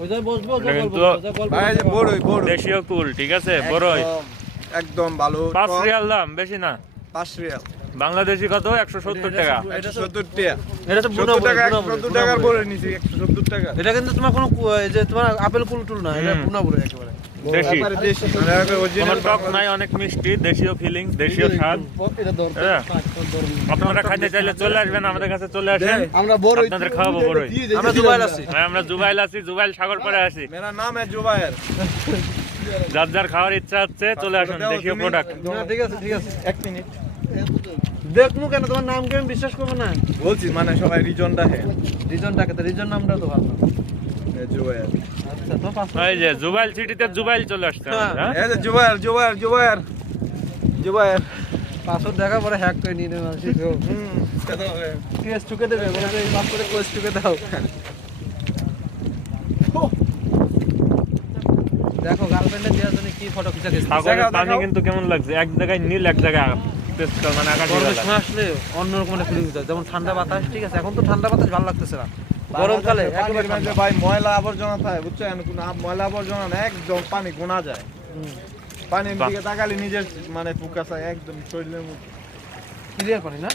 ওইটাই বসবো এটা কিন্তু ভাই যে বড়ই বড় দেশীয় কুল, ঠিক আছে, বড়ই। একদম ভালো। 5 রিয়াল দাম, বেশি না। 5 রিয়াল। বাংলাদেশি কত? 170 টাকা। 170 টাকা। এটা তো 70 টাকা 170 টাকার বড়ই নিছি 170 টাকা। এটা কিন্তু তোমার কোনো এই যে তোমার আপেল কুল টুল না, এটা পুনা বড় একেবারে দেশি। একেবারে দেশি। মানে কোনো অরিজিনাল টক নাই, অনেক মিষ্টি, দেশীয় ফিলিং, দেশীয় স্বাদ। হ্যাঁ। আপনারা খাইতে চাইলে চলে আসবেন আমাদের কাছে, চলে আসেন, আমরা বড় আপনাদের খাওয়াবো বড়ই। আমরা দুবাইল আছি। হ্যাঁ, আমরা জুবাইল আছি, জুবাইল সাগর পাড়ে আছি। মেরা নাম है जुबायर। যার যার খাওয়ার ইচ্ছা হচ্ছে চলে আসুন, দেশীয় প্রোডাক্ট। না ঠিক আছে ঠিক আছে, 1 মিনিট দেখমু কেন তোমার নাম কি আমি বিশ্বাস করব না? বলছি, মানে সবাই রিজনটা है রিজনটাকে তো রিজন নামটা তো ভালো। जुबायर। আচ্ছা তো 500 এই যে জুবাইল সিটিতে জুবাইল চলে আসছে আমাদের, হ্যাঁ? এই যে जुबायर जुबायर जुबायर जुबायर। 500 টাকা পরে হ্যাক করে নিয়ে নেবে আসি তো। কত হবে? কেস চুকে দেবে, বলে যে মাফ করে কেস চুকে দাও। দেখো গার্লফ্রেন্ডে দেওয়ার জন্য কি ফটো খিচা গেছে। সাগরের পানি কিন্তু কেমন লাগছে, এক জায়গায় নীল, এক জায়গায় পেস্কাল, মানে আকাশ গরমের নীল। সময় আসলে অন্যরকম একটা ফিলিং হচ্ছে, যেমন ঠান্ডা বাতাস, ঠিক আছে, এখন তো ঠান্ডা বাতাস ভালো লাগতেছে না, গরমকালে একেবারে পানির মধ্যে ভাই ময়লা আবর্জনা থাকে, বুঝছেন? কোনো ময়লা আবর্জনা না, একদম পানি গোনা যায়। পানির দিকে তাকালে নিজের মানে ফুকাস একদম শরীরের মধ্যে ক্লিয়ার পানি না।